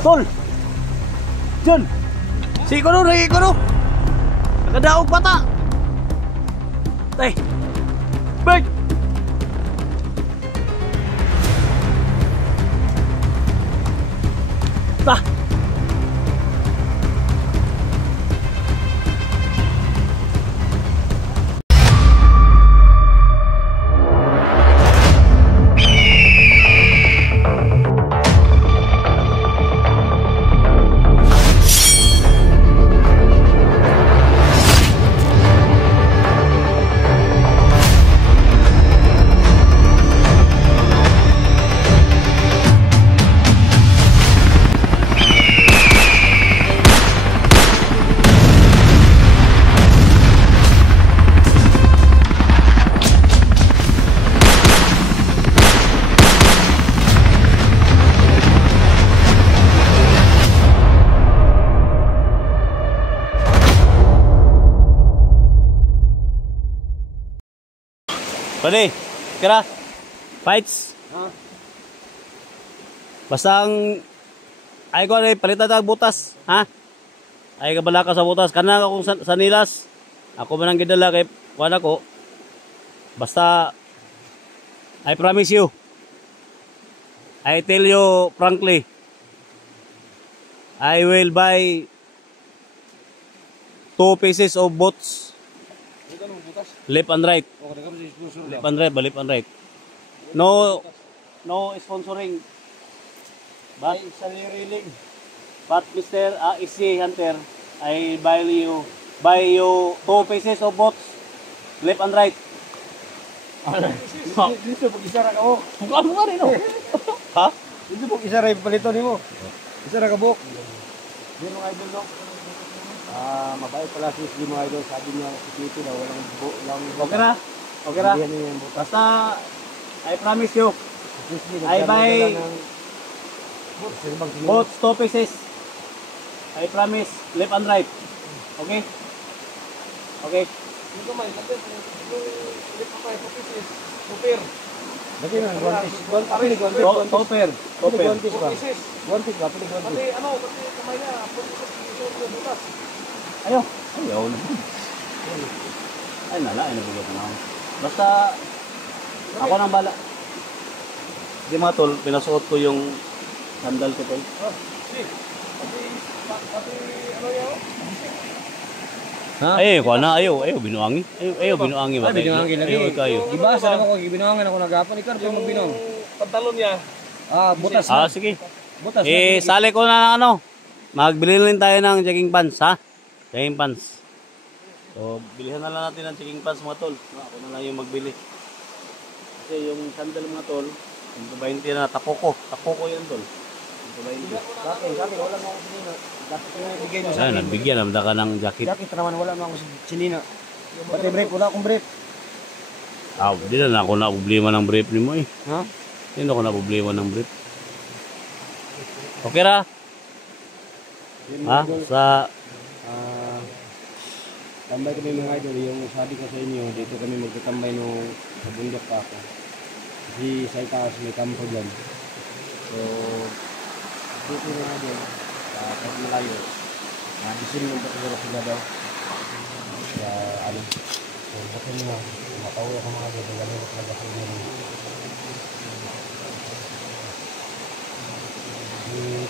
Tol! Diyan! Siguro, siguro! Nakadaog bata! Tay! Bird! Ta! Pwede, kira, fights. Basta ang ay ko ay palitan tag butas, ha? Ay kabala ka sa butas kana akong sanilas. Ako man ang gidala kay wala ko. Basta I promise you. I tell you frankly. I will buy 2 pieces of boots. Left and right. Left and right, left and right. No sponsoring. But But Mr. Easy Hunter, I buy you 2 pieces of boots. Left and right. Dito pag isara ka mo. Mukha mo nga rin, oh. Ha? Dito pag isara yung palito ni mo. Isara ka buhok. Hindi mga idol, no? Mabait pala si mga idol. Sabi niya, si Tito na walang buhok. Okay na? Okay na? Basta, I promise you, I buy boots 2 pieces. I promise, left and right. Okay? Okay? Dito may, kasi left and right, 2 pieces. 2 pair. Dati na, 1 piece. 2 pair. 1 piece ba? 1 piece ba? Pati kamay niya, 4 pieces butas. Ayaw. Ayaw na. Ay nala, ay nabugot na ako. Basta, ako nang bala. Di mga tol, pinasuot ko yung sandal ko tol. Pati ano yaw? Ha? Ay, ko na ayaw binuangi. Ayaw binuangi ba? Binuangi lagi. Ayaw kayo. Diba sa ako gibinuangan ako nagapon ikaw pa magbinuang. Pantalon niya. Butas na. Sige. Butas. Sali ko na ng ano. Magbili rin tayo ng jogging pants, ha? Jogging pants. So, bilihan na lang natin ng jogging pants mga tol. Ako na lang yung magbili. Kasi yung sandal mga tol, yung 20 na tapoko yan tol. Dati wala mo ako sinina. Dati ko na ibigay mo sa akin. Nagbigyan naman ka ng jacket. Jacket naman wala mo ako sinina. Pati brief, wala akong brief. Di na ako na problema ng brief ni mo eh. Ha? Hindi ako na problema ng brief. Okay ra? Ha? Sa... tambay kami mga idol. Yung sabi ko sa inyo, dito kami magtatambay nung sa bundok pa ako. Kasi sa itaas may kampo dyan. So, dito mga idol. Kahit malayo. Disin mo ba siguro sila daw? Kaya ano? So, bakit mo matawa ka mga idol. Wala mo talaga sa inyo.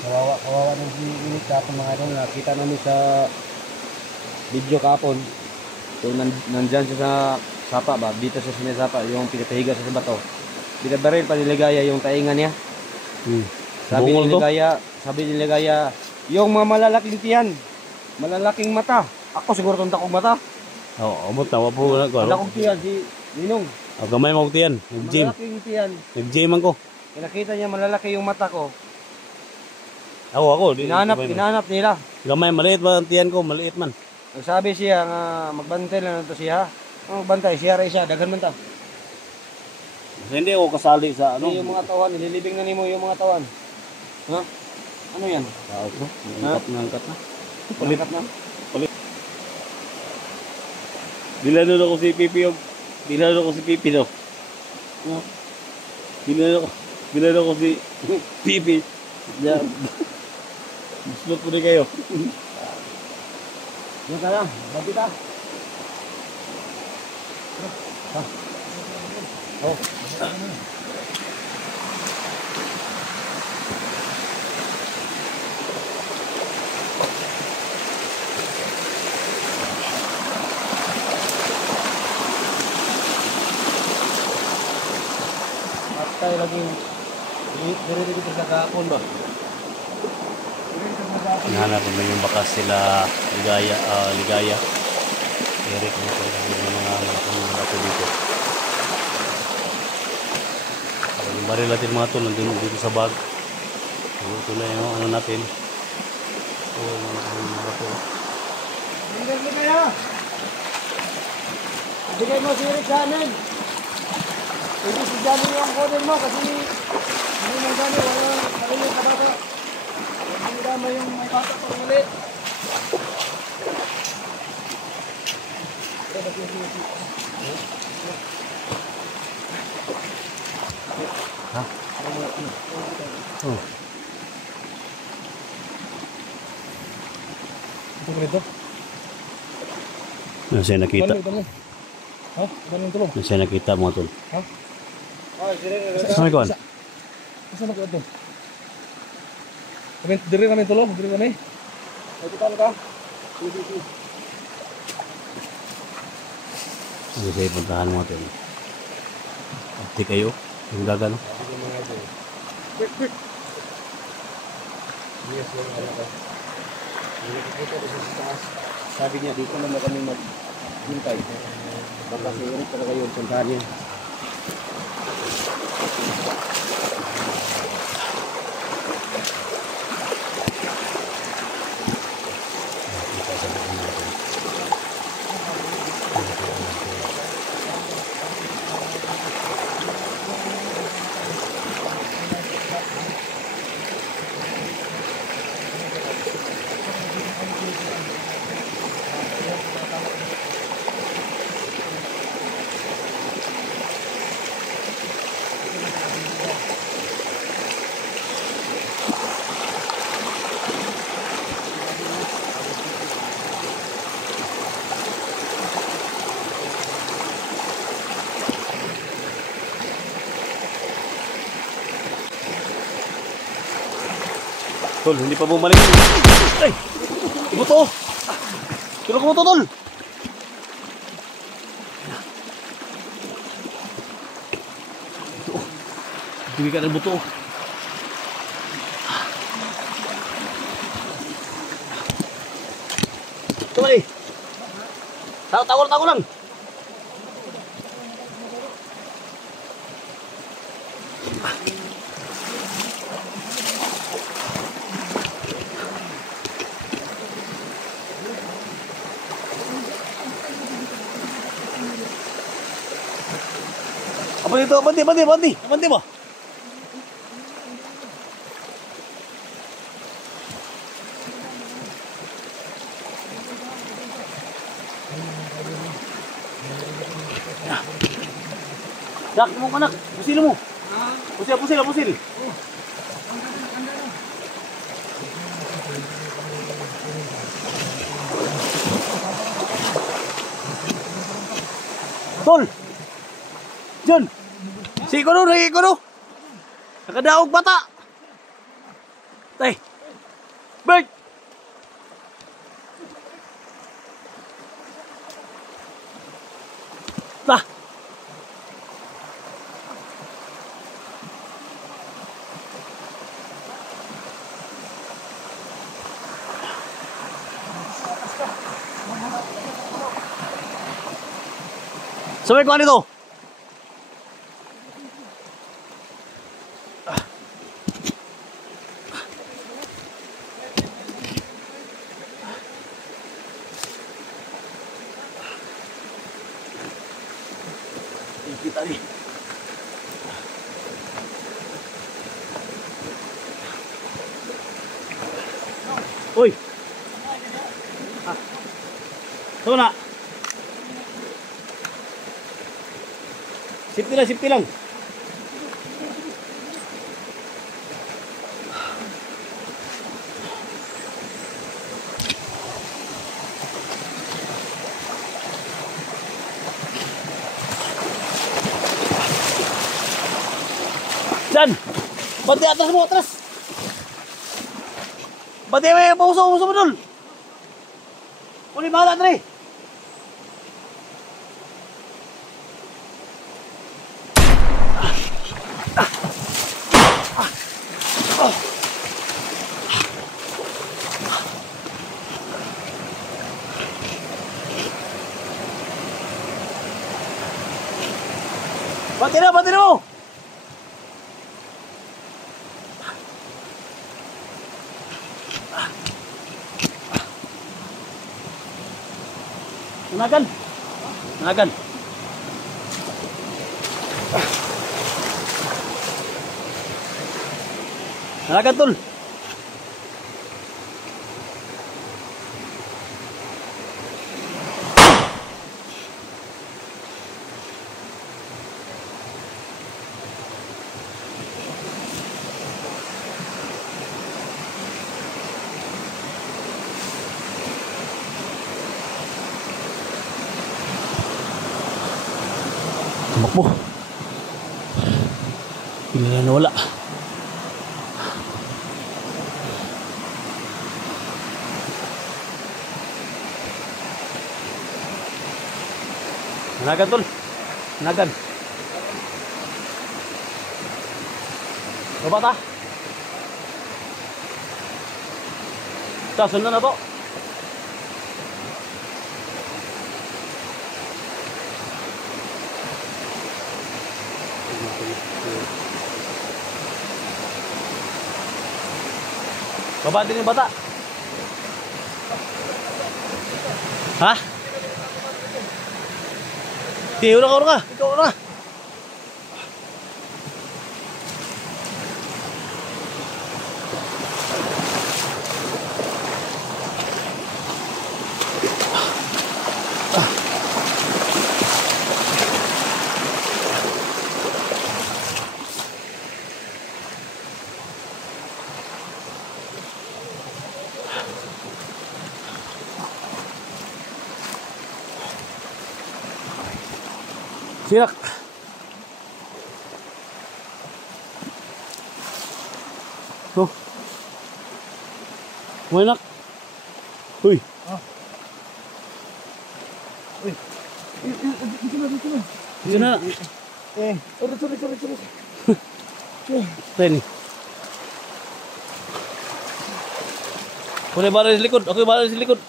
Kawawa ng si Init kapon mga idol. Nakita namin sa video kapon. So, nandyan siya sa sapa ba? Dito siya sinasapa. Yung pinatahiga sa bato. Binabaril pa niligaya yung taingan niya. Sabi niligaya, yung mga malalaking tiyan, malalaking mata. Ako siguro itong takong mata. Oo, tawa po na ko. Malakong tiyan, si Ninong. Gamay mo tiyan, nag-gym. Malalaking tiyan. Nag-gym ako. Nakita niya malalaki yung mata ko. Ako. Hinanap nila. Gamay, maliit ba ang tiyan ko? Maliit man. Nagsabi siya nga magbantay lang ito siya. Magbantay, siya rin siya, daghan man ta. Hindi ako kasali sa ano. Yung mga tawan, nililibing na nimo yung mga tawan. Ha? Ano yan? Tao ko. Nangkat na. Palikat na? Bilano na ko si Pipi yung... Bilano ko si Pipi no. Bilano ko si Pipi. Slot po rin kayo. Yan ka lang, babi ka. Ha? Oh. At tayo laging dire dito sa kahapon ba? Hinahanap naman yung bakas sila Ligaya. Eric mo po yung mga bato dito. Yung baril natin mga tol, nandun dito sa bag. Ito na yung ano natin. Ito yung mga bato. Hindi kaya. Bigay mo si Eric sa amin. Hindi si Johnny yung kunin mo kasi hindi ng Johnny, walang karinig ka bata. Hindi dama yung may bata pang ulit. Ha? Oh. Ito ko nito. Yan siya nakita. Ha? Ano yung tulong? Yan siya nakita mga tol. Ha? Saan ikaw? Saan ako ito? Diri kami tulong, diri kami. Ito ka. Hindi siya ipuntahan mga tol. Pati kayo, yung gagano. Quick. Yes, yung ano ka. Hindi nakikita ko sa taas. Sabi niya, dito naman kami maghintay. Baka si Eric talaga yung puntahan niya. Tol, hindi pa bumalik. Ay! Buto! Tulog mo to, tol! Bigay ka ng buto. Tumali! Tago lang! Apa dito? Abante ba? Dak mo anak, pusil mo. Pusil. Tol. John. Si ko no. Nakadaog bata. Tay. Bert. Tah. Sabay ko ano ito? Kita nih. Uy. Sana. Safety lang. Dan! Bati atas mo, atas! Bati mo, pauso mo dul! Uli bahala, Dre! Bati na mo! Nanagan! Nanagan! Nanagan, tol! Tumakbo. Bigla na nawala. Nanagan, tol. Nanagan. Baba ta. Sundan na to. Baba din yung bata. Ha? Sige, ulang ka. Ikaw ulang ka. Sirak. Oh. Mana? Hui. Uy. Di sana. Sorry. Tani. Boleh baris likod. Aku baris likod.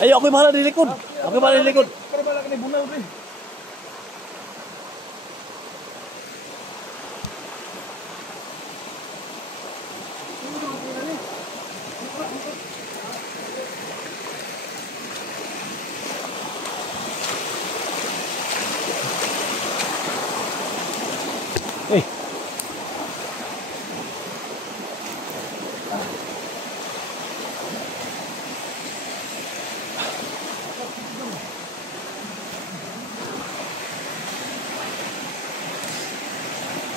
Ayo, aku bahala di likod. Aku bahala di likod. Eh.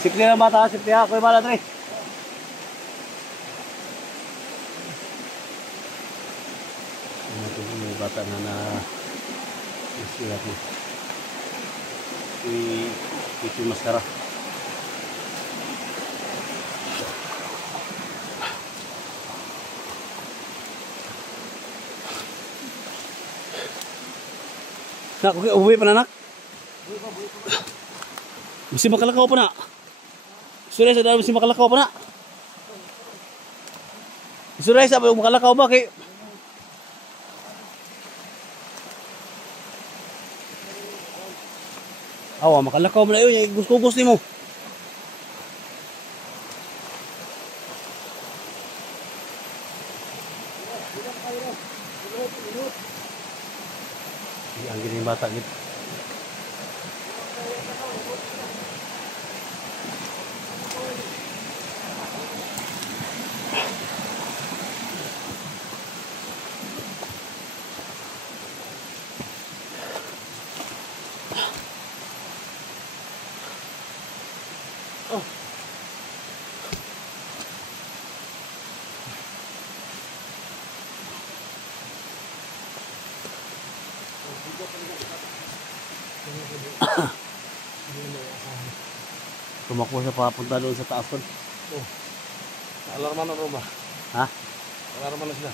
Sipli na bata, sipli ha. Kuya bahala, Dre. May bata na isira ko. Ito maskara. Nak, uwi pa na, nak? Mesti makalakaw pa na. Suray sa dalam mesti makalakaw pa na. Suray sa makalakaw ba kay awa makalakaw mo na yun, gusto ni mo. Ang gining bata gitu. Oh. Tumakbo siya papunta doon sa taas doon. Oh. Alarman na ba? Ha? Alarman na sila.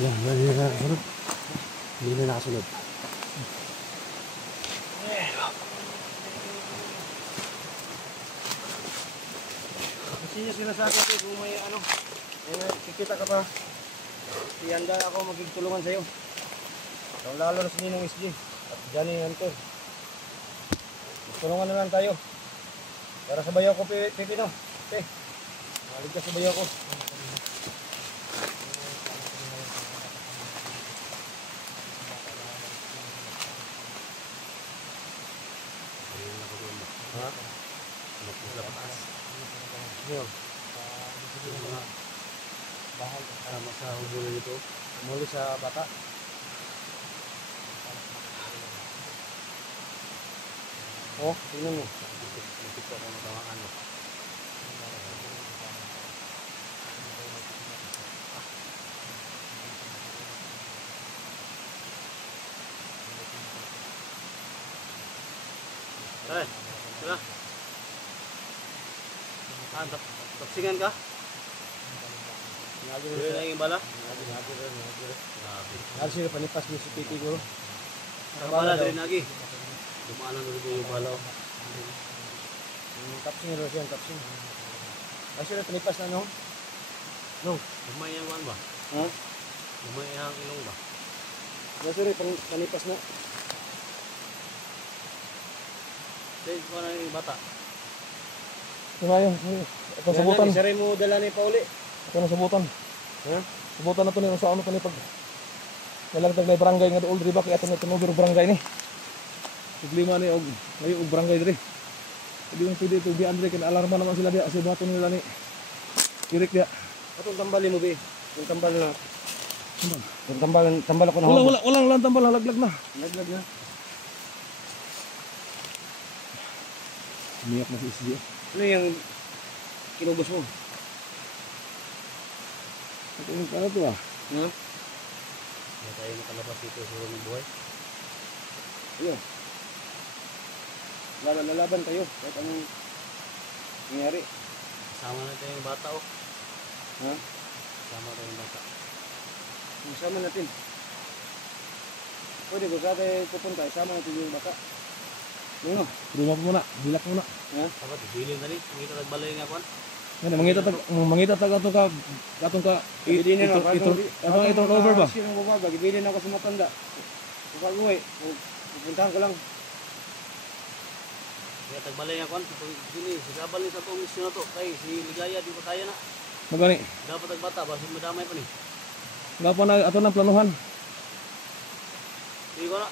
Yan, hindi na nakasunod. Hindi na nakasunod. Kasi niya sinasabi ko kung may ano, kikita ka pa. Ihanda ako magtulungan sa'yo. Lalo na si Ninong SG at Johnny Hunter. Tulungan na lang tayo. Para sa bayaw ko, Pipino. Maligtas sa bayaw ko. Ha? Ngayon. Bahal sama sa hubungan ito. Muli sa bata. Oh, tingnan mo. Hindi ko ako natawakan mo. Ay, tara. Tapsingan ka? Dili na yung bala? Kasi sila panipas mo si Titi ko. Sa bala dili nagi. Dumaan na dito yung bala. Tapsing nila siya, tapsing. Kasi sila panipas na no? No, lumay yung one ba? Ha? Lumay yung ilong ba? Kasi sila panipas na. Dahil ko na yung bata. Tumayo, ito sabutan. Isa rin mo dala ni Pauli. Ito na sabutan. Ha? Sabutan na ito niya sa ano ito ni pag nalagdag na barangay nga doon diri ba kaya ito na tinugir barangay ni. Problema ni og ngayon og barangay diri. Hindi mo pwede ito biyan diri kin alarma naman sila diya kasi bato nila ni Irik dia. Atong tambalin mo be. Yung tambal na. Yung tambal ako na. Walang tambal halaglag na. Naglag na. Umiyak na si SG. Ano yung kinubos mo? Ano to ah? Ha? Hindi tayo nakalabas dito sa ng buhay. Ayun. Laban tayo. Kahit anong nangyari. Kasama na tayo yung bata oh. Ha? Kasama tayo yung bata. Isama natin. Pwede ko sa atin pupunta. Isama natin yung bata. Ano? Rumah muna, dilak muna. Ha? Dapat bilin na rin. Hindi ka nagbalay nga kwan. Yan mangita tag ato ka Bilhin na itong over ba? Sinong bumaba? Gibilin ako sa matanda. Pag-uwi. Pupuntahan ko lang. Kaya tagbalay nga kwan. Sini, sigabal ni sa itong mission na to. Kay si Ligaya, di pa kaya na. Magani. Dapat nagbata, basta madamay pa ni. Gapa na ato ng planuhan. Hindi ko na.